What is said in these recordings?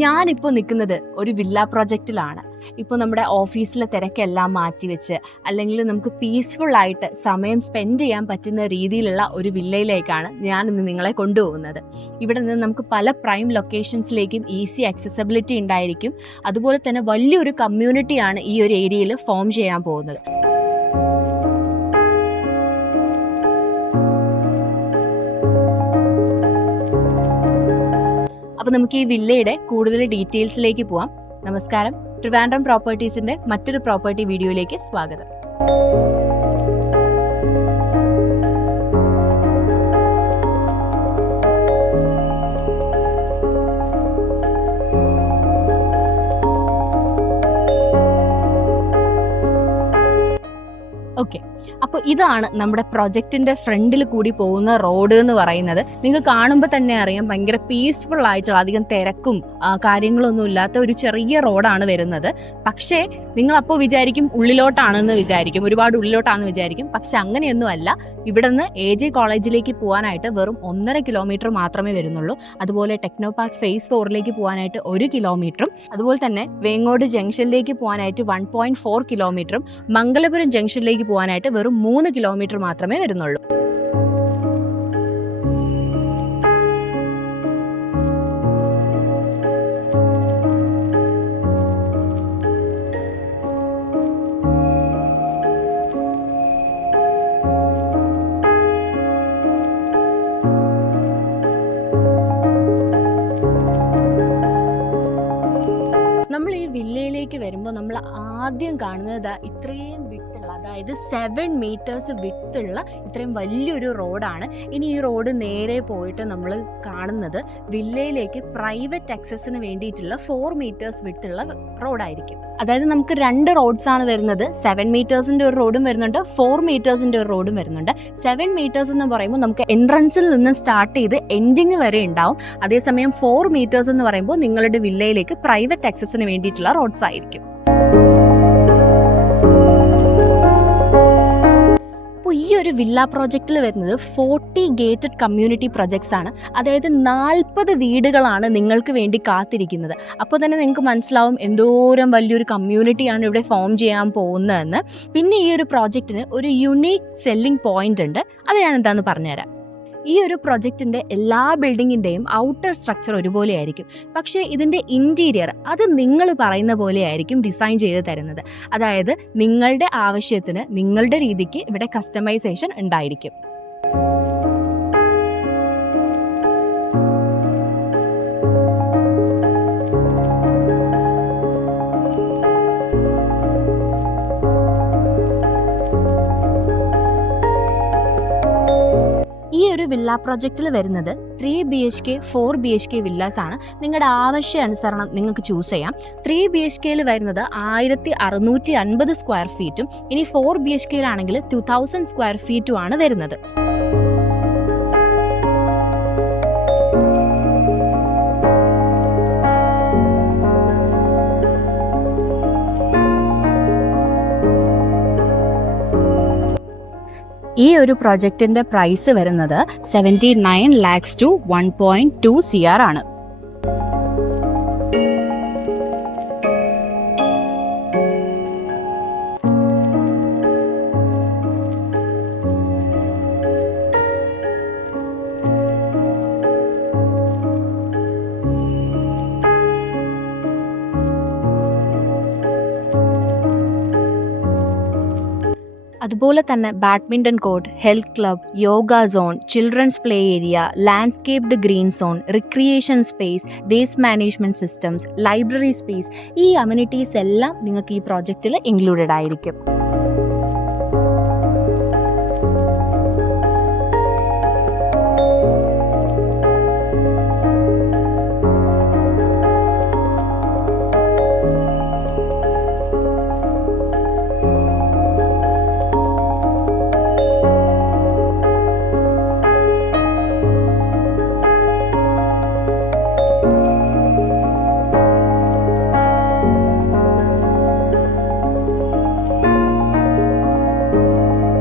ഞാനിപ്പോൾ നിൽക്കുന്നത് ഒരു വില്ല പ്രൊജക്റ്റിലാണ്. ഇപ്പോൾ നമ്മുടെ ഓഫീസിലെ തിരക്കെല്ലാം മാറ്റിവെച്ച് അല്ലെങ്കിൽ നമുക്ക് പീസ്ഫുൾ ആയിട്ട് സമയം സ്പെൻഡ് ചെയ്യാൻ പറ്റുന്ന രീതിയിലുള്ള ഒരു വില്ലയിലേക്കാണ് ഞാൻ ഇന്ന് നിങ്ങളെ കൊണ്ടുപോകുന്നത്. ഇവിടെ നിന്ന് നമുക്ക് പല പ്രൈം ലൊക്കേഷൻസിലേക്കും ഈസി ആക്സസിബിലിറ്റി ഉണ്ടായിരിക്കും. അതുപോലെ തന്നെ വലിയൊരു കമ്മ്യൂണിറ്റിയാണ് ഈ ഒരു ഏരിയയിൽ ഫോം ചെയ്യാൻ പോകുന്നത്. അപ്പോൾ നമുക്ക് ഈ വില്ലയുടെ കൂടുതൽ ഡീറ്റെയിൽസിലേക്ക് പോവാം. നമസ്കാരം, ട്രിവാൻഡ്രം പ്രോപ്പർട്ടീസിന്റെ മറ്റൊരു പ്രോപ്പർട്ടി വീഡിയോയിലേക്ക് സ്വാഗതം. ഓക്കെ, അപ്പോൾ ഇതാണ് നമ്മുടെ പ്രൊജക്റ്റിന്റെ ഫ്രണ്ടിൽ കൂടി പോകുന്ന റോഡ് എന്ന് പറയുന്നത്. നിങ്ങൾക്ക് കാണുമ്പോൾ തന്നെ അറിയാം, ഭയങ്കര പീസ്ഫുൾ ആയിട്ടുള്ള, അധികം തിരക്കും കാര്യങ്ങളൊന്നും ഇല്ലാത്ത ഒരു ചെറിയ റോഡാണ് വരുന്നത്. പക്ഷേ നിങ്ങൾ അപ്പോൾ വിചാരിക്കും ഉള്ളിലോട്ടാണെന്ന് വിചാരിക്കും, ഒരുപാട് ഉള്ളിലോട്ടാണെന്ന് വിചാരിക്കും. പക്ഷെ അങ്ങനെയൊന്നും അല്ല. ഇവിടെ നിന്ന് AJ കോളേജിലേക്ക് പോകാനായിട്ട് വെറും 1.5 കിലോമീറ്റർ മാത്രമേ വരുന്നുള്ളൂ. അതുപോലെ ടെക്നോ പാർക്ക് ഫേസ് 4ലേക്ക് പോകാനായിട്ട് 1 കിലോമീറ്ററും, അതുപോലെ തന്നെ വേങ്ങോട് ജംഗ്ഷനിലേക്ക് പോകാനായിട്ട് 1.4 കിലോമീറ്ററും, മംഗലപുരം ജംഗ്ഷനിലേക്ക് പോകാനായിട്ട് വെറും 3 കിലോമീറ്റർ മാത്രമേ വരുന്നുള്ളൂ. നമ്മൾ ഈ വില്ലയിലേക്ക് വരുമ്പോൾ നമ്മൾ ആദ്യം കാണുന്നത് ഇത്രയും വിട്ടുള്ള, അതായത് 7 മീറ്റേഴ്സ് വിട്ടുള്ള ഇത്രയും വലിയൊരു റോഡാണ്. ഇനി ഈ റോഡ് നേരെ പോയിട്ട് നമ്മൾ കാണുന്നത് വില്ലയിലേക്ക് പ്രൈവറ്റ് ആക്സസിന് വേണ്ടിയിട്ടുള്ള 4 മീറ്റേഴ്സ് വിട്ടുള്ള റോഡായിരിക്കും. അതായത് നമുക്ക് 2 റോഡ്സ് ആണ് വരുന്നത്. 7 മീറ്റേഴ്സിന്റെ ഒരു റോഡും വരുന്നുണ്ട്, 4 മീറ്റേഴ്സിന്റെ ഒരു റോഡും വരുന്നുണ്ട്. 7 മീറ്റേഴ്സ് എന്ന് പറയുമ്പോൾ നമുക്ക് എൻട്രൻസിൽ നിന്ന് സ്റ്റാർട്ട് ചെയ്ത് എൻഡിങ് വരെ ഉണ്ടാവും. അതേസമയം 4 മീറ്റേഴ്സ് എന്ന് പറയുമ്പോൾ നിങ്ങളുടെ വില്ലയിലേക്ക് പ്രൈവറ്റ് ആക്സസിന് വേണ്ടിയിട്ടുള്ള റോഡ്സ് ആയിരിക്കും. ഈ ഒരു വില്ല പ്രോജക്റ്റിൽ വരുന്നത് 40 ഗേറ്റഡ് കമ്മ്യൂണിറ്റി പ്രൊജക്ട്സ് ആണ്. അതായത് 40 വീടുകളാണ് നിങ്ങൾക്ക് വേണ്ടി കാത്തിരിക്കുന്നത്. അപ്പോൾ തന്നെ നിങ്ങൾക്ക് മനസ്സിലാവും എന്തോരം വലിയൊരു കമ്മ്യൂണിറ്റിയാണ് ഇവിടെ ഫോം ചെയ്യാൻ പോകുന്നതെന്ന്. പിന്നെ ഈ ഒരു പ്രോജക്റ്റിന് ഒരു യുണീക്ക് സെല്ലിംഗ് പോയിന്റ് ഉണ്ട്. അത് ഞാൻ എന്താണെന്ന് പറഞ്ഞുതരാം. ഈ ഒരു പ്രൊജക്റ്റിൻ്റെ എല്ലാ ബിൽഡിങ്ങിൻ്റെയും ഔട്ടർ സ്ട്രക്ചർ ഒരുപോലെ ആയിരിക്കും. പക്ഷേ ഇതിൻ്റെ ഇൻറ്റീരിയർ അത് നിങ്ങൾ പറയുന്ന പോലെ ആയിരിക്കും ഡിസൈൻ ചെയ്ത് തരുന്നത്. അതായത് നിങ്ങളുടെ ആവശ്യത്തിന് നിങ്ങളുടെ രീതിക്ക് ഇവിടെ കസ്റ്റമൈസേഷൻ ഉണ്ടായിരിക്കും. ഈ ഒരു വില്ല പ്രൊജക്റ്റിൽ വരുന്നത് 3 BHK 4 BHK വില്ലാസ് ആണ്. നിങ്ങളുടെ ആവശ്യാനുസരണം നിങ്ങൾക്ക് ചൂസ് ചെയ്യാം. 3 BHKയിൽ വരുന്നത് 1650 സ്ക്വയർ ഫീറ്റും, ഇനി 4 BHKയിലാണെങ്കിൽ 2000 സ്ക്വയർ ഫീറ്റും ആണ് വരുന്നത്. ഈ ഒരു പ്രൊജക്റ്റിന്റെ പ്രൈസ് വരുന്നത് 79 lakhs to 1.2 CR ആണ്. അതുപോലെ തന്നെ badminton court, health club, yoga zone, children's play area, landscaped green zone, recreation space, waste management systems, library space, ഈ അമ്യൂണിറ്റീസ് എല്ലാം നിങ്ങൾക്ക് ഈ പ്രോജക്റ്റിൽ ഇൻക്ലൂഡഡ് ആയിരിക്കും.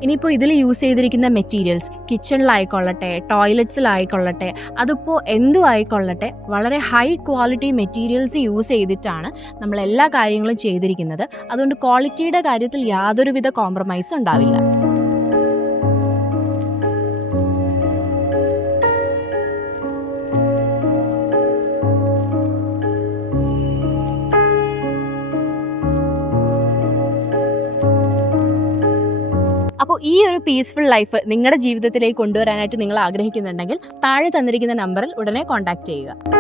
ഇനിയിപ്പോൾ ഇതിൽ യൂസ് ചെയ്തിരിക്കുന്ന മെറ്റീരിയൽസ് കിച്ചണിലായിക്കൊള്ളട്ടെ, ടോയ്ലറ്റ്സിലായിക്കൊള്ളട്ടെ, അതിപ്പോൾ എന്തും ആയിക്കൊള്ളട്ടെ, വളരെ ഹൈ ക്വാളിറ്റി മെറ്റീരിയൽസ് യൂസ് ചെയ്തിട്ടാണ് നമ്മൾ എല്ലാ കാര്യങ്ങളും ചെയ്തിരിക്കുന്നത്. അതുകൊണ്ട് ക്വാളിറ്റിയുടെ കാര്യത്തിൽ യാതൊരുവിധ കോംപ്രമൈസും ഉണ്ടാവില്ല. അപ്പോൾ ഈ ഒരു പീസ്ഫുൾ ലൈഫ് നിങ്ങളുടെ ജീവിതത്തിലേക്ക് കൊണ്ടുവരാനായിട്ട് നിങ്ങൾ ആഗ്രഹിക്കുന്നുണ്ടെങ്കിൽ താഴെ തന്നിരിക്കുന്ന നമ്പറിൽ ഉടനെ കോൺടാക്ട് ചെയ്യുക.